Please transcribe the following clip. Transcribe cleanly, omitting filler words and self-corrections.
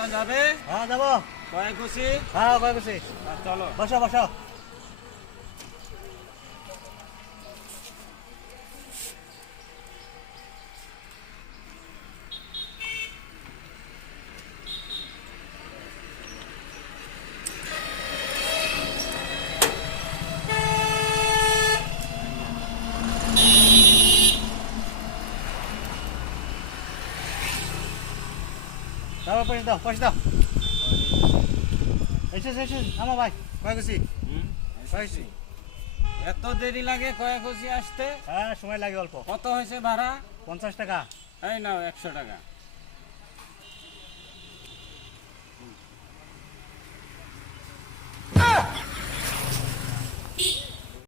নেওয়া যাবে? হ্যাঁ যাবো। কয় খুশি? হ্যাঁ কয় খুশি। চলো বসো বসো। দাও পয়সা দাও পয়সা দাও। এসে এসে আমার ভাই কয় খুশি। কয় খুশি। এত দেরি লাগে কয় খুশি আসতে? হ্যাঁ সময় লাগে অল্প। কত হয়েছে ভাড়া? 50 টাকা। এই নাও 100 টাকা।